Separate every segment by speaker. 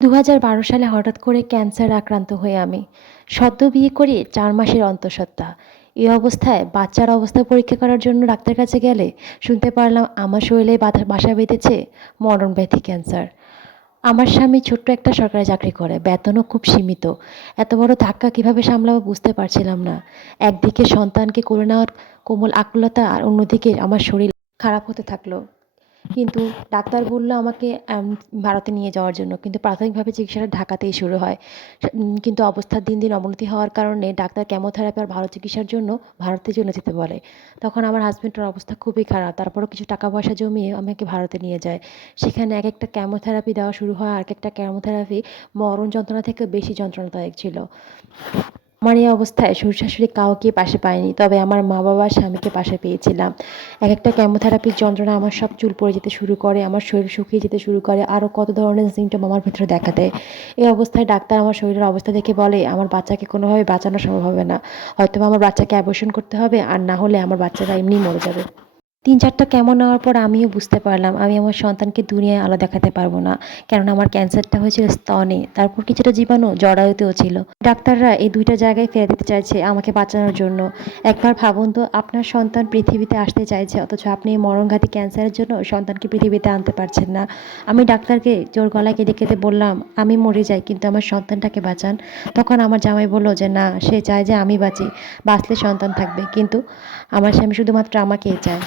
Speaker 1: দু হাজার বারো সালে হঠাৎ করে ক্যান্সার আক্রান্ত হয়ে আমি সদ্য বিয়ে করে চার মাসের অন্তঃসত্ত্বা। এই অবস্থায় বাচ্চার অবস্থা পরীক্ষা করার জন্য ডাক্তার কাছে গেলে শুনতে পারলাম আমার শরীরে বাধা, বাসা বেঁধেছে মরণব্যাধি ক্যান্সার। আমার স্বামী ছোট্ট একটা সরকারি চাকরি করে, বেতনও খুব সীমিত। এত বড় ধাক্কা কীভাবে সামলাবো বুঝতে পারছিলাম না। একদিকে সন্তানকে করে নেওয়ার কোমল আকুলতা আর অন্যদিকে আমার শরীর খারাপ হতে থাকল। কিন্তু ডাক্তার বলল আমাকে ভারতে নিয়ে যাওয়ার জন্য। কিন্তু প্রাথমিকভাবে চিকিৎসাটা ঢাকাতেই শুরু হয়। কিন্তু অবস্থার দিন দিন অবনতি হওয়ার কারণে ডাক্তার কেমোথেরাপি আর ভালো চিকিৎসার জন্য ভারতে চলে যেতে বলে। তখন আমার হাজব্যান্ডের অবস্থা খুবই খারাপ। তারপরও কিছু টাকা পয়সা জমিয়ে আমাকে ভারতে নিয়ে যায়। সেখানে এক একটা কেমোথেরাপি দেওয়া শুরু হয়, আর এক একটা কেমোথেরাপি মরণ যন্ত্রণা থেকে বেশি যন্ত্রণাদায়ক ছিল। আমার এই অবস্থায় শ্বশুর শাশুড়ি কাউকে পাশে পায়নি, তবে আমার মা বাবা স্বামীকে পাশে পেয়েছিলাম। এক একটা ক্যামোথেরাপির যন্ত্রণা আমার সব চুল পড়ে যেতে শুরু করে, আমার শরীর শুকিয়ে যেতে শুরু করে আরও কত ধরনের সিমটম আমার ভেতরে দেখা দেয়। এই অবস্থায় ডাক্তার আমার শরীরের অবস্থা দেখে বলে, আমার বাচ্চাকে কোনোভাবে বাঁচানো সম্ভব হবে না। হয়তো আমার বাচ্চাকে অ্যাবর্শন করতে হবে, আর না হলে আমার বাচ্চারা এমনি মরে যাবে। তিন চারটা কেমন নেওয়ার পর আমিও বুঝতে পারলাম, আমি আমার সন্তানকে দুনিয়ায় আলো দেখাতে পারব না। কেননা আমার ক্যান্সারটা হয়েছিল স্তনে, তারপর কিছুটা জীবাণু জরায়ুতেও ছিল। ডাক্তাররা এই দুইটা জায়গায় ফেলে দিতে চাইছে আমাকে বাঁচানোর জন্য। একবার ভাবুন তো, আপনার সন্তান পৃথিবীতে আসতে চাইছে, অথচ আপনি এই মরণঘাতী ক্যান্সারের জন্য সন্তানকে পৃথিবীতে আনতে পারছেন না। আমি ডাক্তারকে জোর গলায় কেঁদে কেঁদে বললাম, আমি মরে যাই, কিন্তু আমার সন্তানটাকে বাঁচান। তখন আমার জামাই বলল যে, না, সে চায় যে আমি বাঁচি, বাঁচলে সন্তান থাকবে। কিন্তু আমার স্বামী শুধুমাত্র আমাকেই চায়।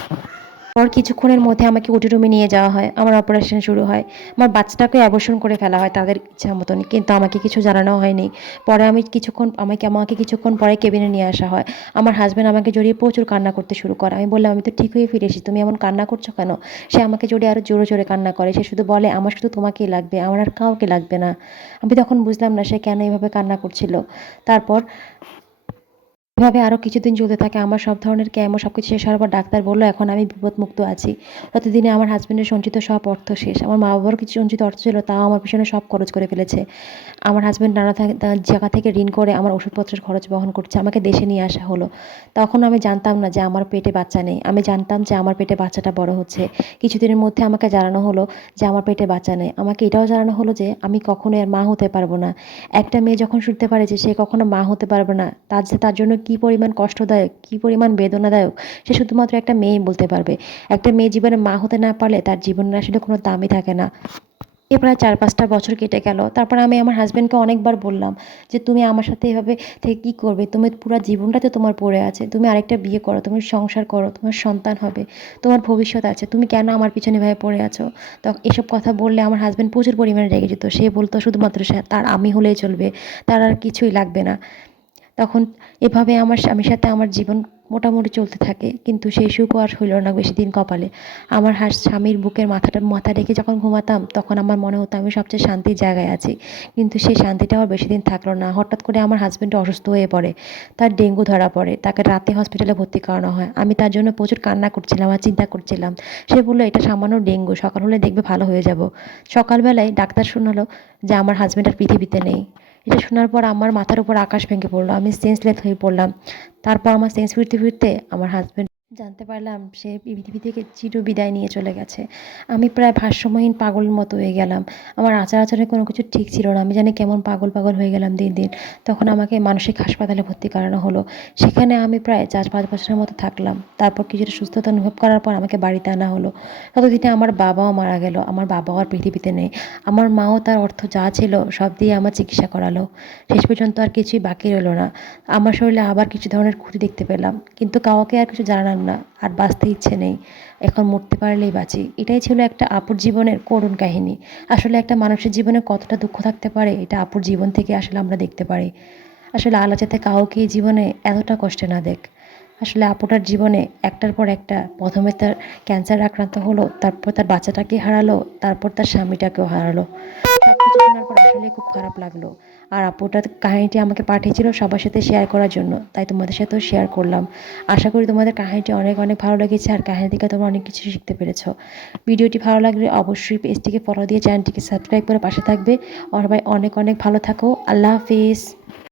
Speaker 1: পর কিছুক্ষণের মধ্যে আমাকে ওটি রুমে নিয়ে যাওয়া হয়। আমার অপারেশন শুরু হয়। আমার বাচ্চাটাকে অ্যাবর্শন করে ফেলা হয় তাদের ইচ্ছা মতন কিন্তু আমাকে কিছু জানানো হয়নি। পরে আমি কিছুক্ষণ, আমাকে আমাকে কিছুক্ষণ পরে কেবিনে নিয়ে আসা হয়। আমার হাজব্যান্ড আমাকে জড়িয়ে প্রচুর কান্না করতে শুরু করে। আমি বললাম, আমি তো ঠিক হয়ে ফিরে এসেছি। তুমি এমন কান্না করছ কেন? সে আমাকে জড়িয়ে আরও জোরে জোরে কান্না করে। সে শুধু বলে, আমার শুধু তোমাকেই লাগবে। আমার আর কাউকে লাগবে না। আমি তখন বুঝলাম না সে কেন এইভাবে কান্না করছিল। তারপর এভাবে আরও কিছুদিন চলতে থাকে, আমার সব ধরনের ক্যামো সব কিছু শেষ হওয়ার পর ডাক্তার বলল, এখন আমি বিপদমুক্ত আছি। ততদিনে আমার হাজব্যান্ডের সঞ্চিত সব অর্থ শেষ। আমার মা বাবারও কিছু সঞ্চিত অর্থ ছিল, তাও আমার পিছনে সব খরচ করে ফেলেছে। আমার হাজব্যান্ড নানা জায়গা থেকে ঋণ করে আমার ওষুধপত্রের খরচ বহন করছে, আমাকে দেশে নিয়ে আসা হলো। তখন আমি জানতাম না যে আমার পেটে বাচ্চা নেই। আমি জানতাম যে আমার পেটে বাচ্চাটা বড় হচ্ছে। কিছুদিনের মধ্যে আমাকে জানানো হলো যে আমার পেটে বাচ্চা নেই। আমাকে এটাও জানানো হলো যে আমি কখনোই আর মা হতে পারব না। একটা মেয়ে যখন শুনতে পারে যে সে কখনো মা হতে পারবে না, তার তার জন্য কী পরিমাণ কষ্টদায়ক, কী পরিমাণ বেদনাদায়ক, সে শুধুমাত্র একটা মেয়েই বলতে পারবে। একটা মেয়ে জীবনে মা হতে না পারলে তার জীবনের আসলে কোনো দামই থাকে না। এ প্রায় চার পাঁচটা বছর কেটে গেল। তারপর আমি আমার হাজব্যান্ডকে অনেকবার বললাম যে, তুমি আমার সাথে এভাবে থেকে কী করবে? তুমি পুরো জীবনটাতে তোমার পড়ে আছে। তুমি আরেকটা বিয়ে করো, তুমি সংসার করো, তোমার সন্তান হবে, তোমার ভবিষ্যৎ আছে। তুমি কেন আমার পিছনে এভাবে পড়ে আছো? তো এসব কথা বললে আমার হাজব্যান্ড প্রচুর পরিমাণে রেগে যেত। সে বলতো, শুধুমাত্র তার আমি হলেই চলবে। তার আর কিছুই লাগবে না। তখন এভাবে আমার স্বামীর সাথে আমার জীবন মোটামুটি চলতে থাকে। কিন্তু সেই সুখও আর হইল না বেশি দিন কপালে। আমার হাস, স্বামীর বুকের মাথাটা, মাথা রেখে যখন ঘুমাতাম, তখন আমার মনে হতো আমি সবচেয়ে শান্তির জায়গায় আছি। কিন্তু সেই শান্তিটা আর বেশি দিন থাকল না। হঠাৎ করে আমার হাজব্যান্ড অসুস্থ হয়ে পড়ে। তার ডেঙ্গু ধরা পড়ে। তাকে রাতে হসপিটালে ভর্তি করানো হয়। আমি তার জন্য প্রচুর কান্না করছিলাম আর চিন্তা করছিলাম। সে বলল, এটা সামান্য ডেঙ্গু। সকাল হলে দেখবে ভালো হয়ে যাব। সকালবেলায় ডাক্তার শোনালো যে আমার হাজব্যান্ড আর পৃথিবীতে নেই। এটা শোনার পর আমার মাথার উপর আকাশ ভেঙে পড়ল। আমি সেন্সলেস হয়ে পড়লাম। তারপর আমার সেন্স ফিরতে ফিরতে আমার হাজব্যান্ড জানতে পারলাম সে পৃথিবী থেকে চির বিদায় নিয়ে চলে গেছে। আমি প্রায় ভারসাম্যহীন পাগলের মতো হয়ে গেলাম। আমার আচার আচরণে কোনো কিছু ঠিক ছিল না। আমি জানি কেমন পাগল পাগল হয়ে গেলাম দিন দিন। তখন আমাকে মানসিক হাসপাতালে ভর্তি করানো হলো। সেখানে আমি প্রায় চার পাঁচ বছরের মতো থাকলাম। তারপর কিছুটা সুস্থতা অনুভব করার পর আমাকে বাড়িতে আনা হলো। ততদিনে আমার বাবাও মারা গেল। আমার বাবাও আর পৃথিবীতে নেই। আমার মাও তার অর্থ যা ছিল সব দিয়ে আমার চিকিৎসা করালো। শেষ পর্যন্ত আর কিছুই বাকি রইল না। আমার শরীরে আবার কিছু ধরনের ক্ষতি দেখতে পেলাম। কিন্তু কাউকে আর কিছু জানালাম না, আর বাঁচতে ইচ্ছে নেই। এখন মরতে পারলেই বাঁচি। এটাই ছিল একটা আপুর জীবনের করুণ কাহিনী। আসলে একটা মানুষের জীবনে কতটা দুঃখ থাকতে পারে, এটা আপুর জীবন থেকে আসলে আমরা দেখতে পারি। আসলে আল্লাহ যাতে কাউকে জীবনে এতটা কষ্টে না দেখ। আসলে আপুটার জীবনে একটার পর একটা, প্রথমে তার ক্যান্সার আক্রান্ত হলো, তারপর তার বাচ্চাটাকে হারালো, তারপর তার স্বামীটাকেও হারালো। সব কিছু আসলে খুব খারাপ লাগল। আর আপুটার কাহিনীটি আমাকে পাঠিয়েছিল সবার সাথে শেয়ার করার জন্য, তাই তোমাদের সাথেও শেয়ার করলাম। আশা করি তোমাদের কাহিনীটি অনেক অনেক ভালো লেগেছে আর কাহিনী থেকে তোমরা অনেক কিছু শিখতে পেরেছ। ভিডিওটি ভালো লাগলে অবশ্যই পেজটিকে ফলো দিয়ে চ্যানেলটিকে সাবস্ক্রাইব করে পাশে থাকবে। আর ভাই অনেক অনেক ভালো থাকো। আল্লাহ হাফিজ।